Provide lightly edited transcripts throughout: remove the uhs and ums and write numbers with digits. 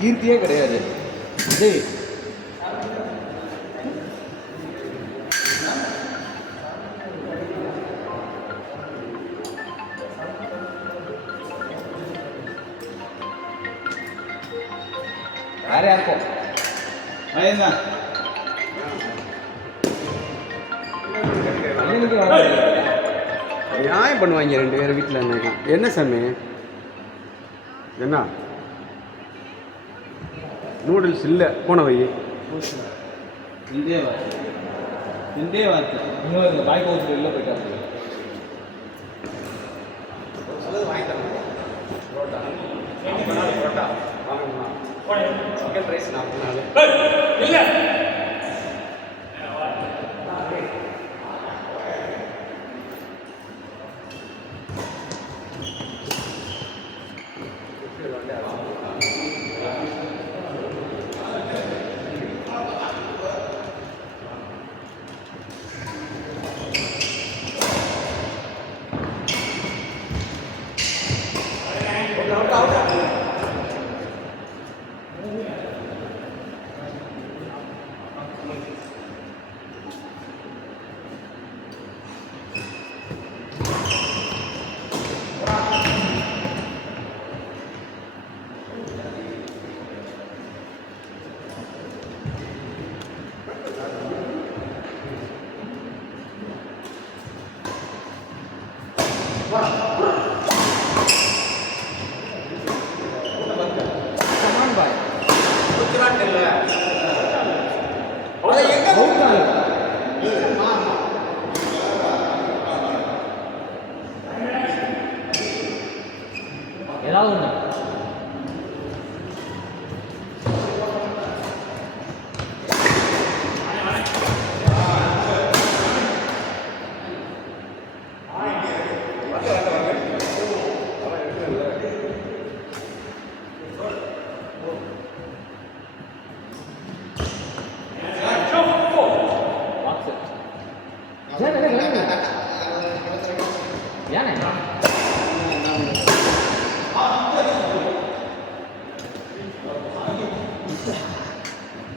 கீர்த்தியே கிடையாது. டேய் யார் யாருக்கும் அதுதான் நியாயம் பண்ணுவாங்க ரெண்டு பேரும் வீட்டில் என்ன என்ன சாமி என்ன நூடுல்ஸ் இல்லை போன வை இதே வார்த்தை இதே வார்த்தை இன்னும் இந்த பாய் கோச்சு வெளில போயிட்டாங்க. வாங்கி தரேன் பரோட்டா சிக்கன் ரைஸ் 44 இல்லை ஏதாவது ஒன்று ஏனே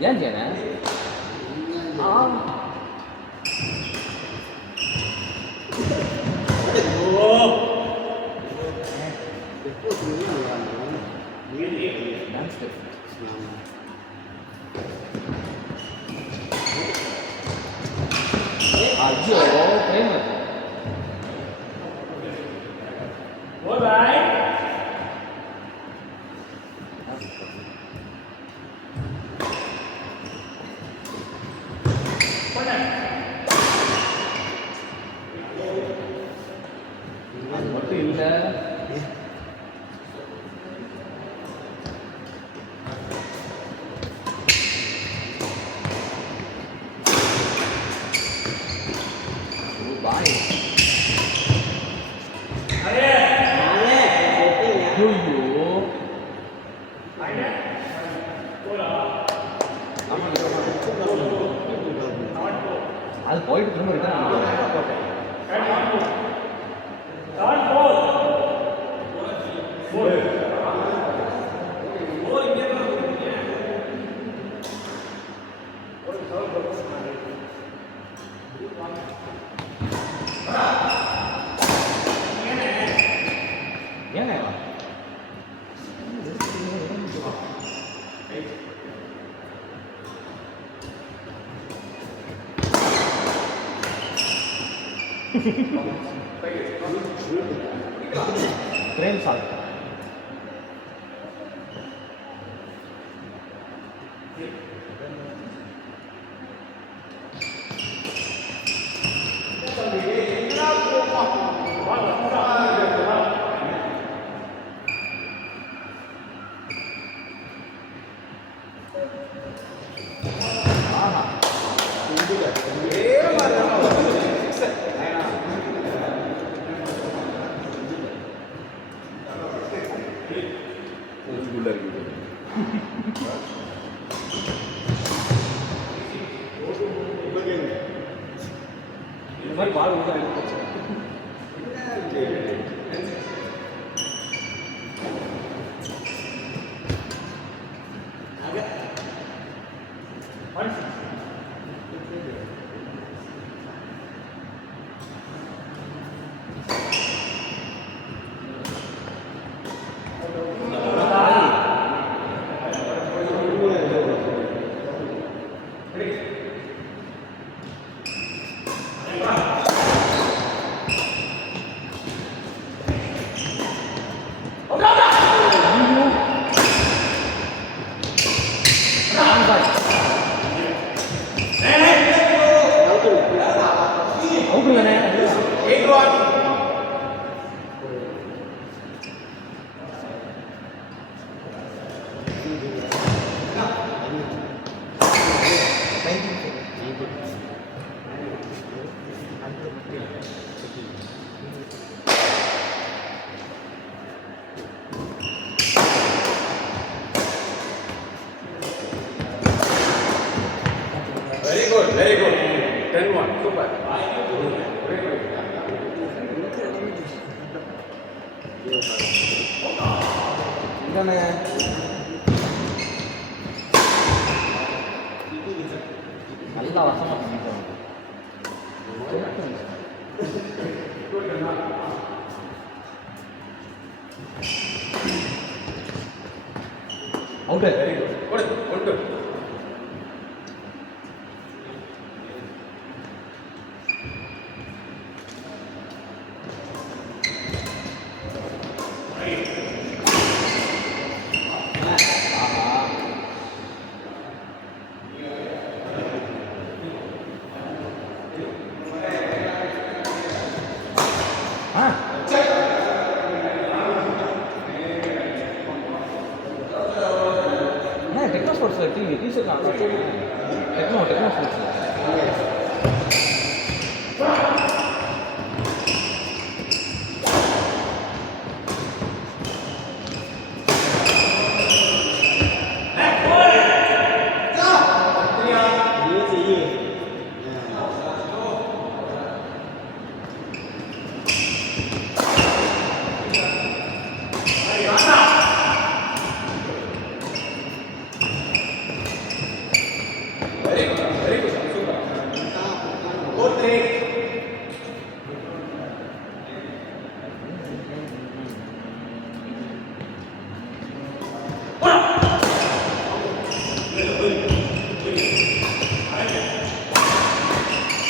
ஏன் செய்யணே ஐயோ பிரேம் அது மட்டும் இல்லை. பாய் அது போயிட்டு திரும்ப ரிட்டர்ன் ஏங்க பிரேம் சால் இந்த மாதிரி பால் வந்து Very good. 10-1. Super. இதானே நல்லா வசமாக பண்ணிட்டோம். Out. Very good. Good. Techno ஸ்போர்ட்ஸில் டீஷர்ட் நான் டெக்னோ ஸ்போர்ட்ஸில் Very good. Super. 4-3.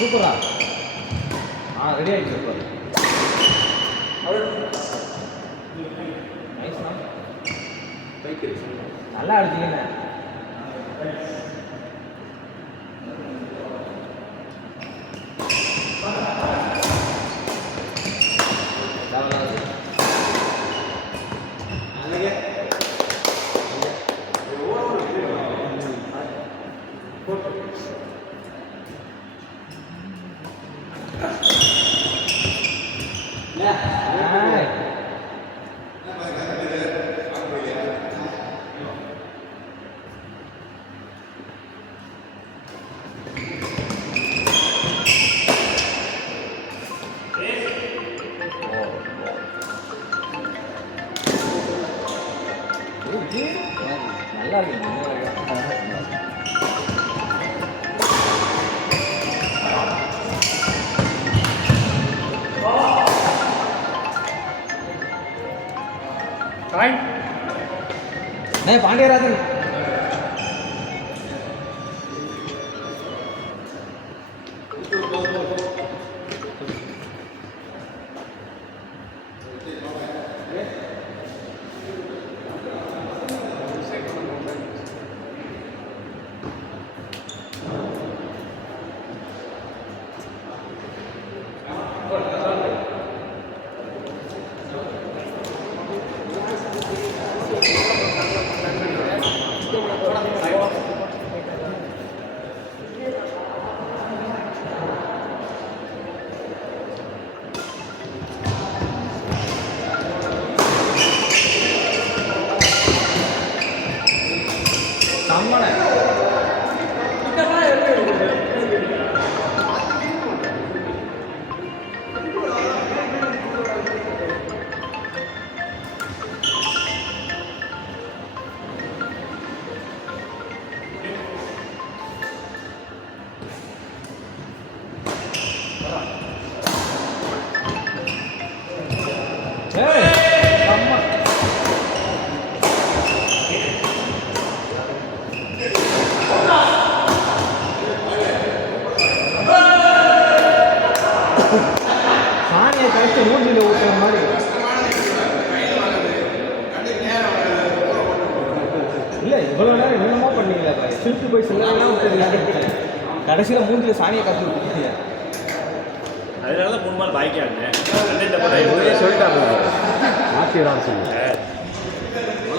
சூப்பரா ரெடி ஆகிடுச்சு சூப்பர் நைஸ்ண்ணா நல்லா அடிச்சிங்கண்ணே நல்லா இருக்கு பாண்டியராஜன் Hey, come on. எடுத்து மூஞ்சியில் ஊற்றுற மாதிரி. இல்லை இவ்வளோ நேரம் என்னமோ பண்ணீங்களா பாரு, சிரித்து போய் சில்லறைலாம் விட்டுருங்க, கடைசியில் மூஞ்சில் சாணியை கற்று விட்டுருக்கீங்க. அதனால தான் 3 பால் பாய்க்காங்க. சொல்லிட்டாங்க மாற்றி விடாத சொன்னேன்.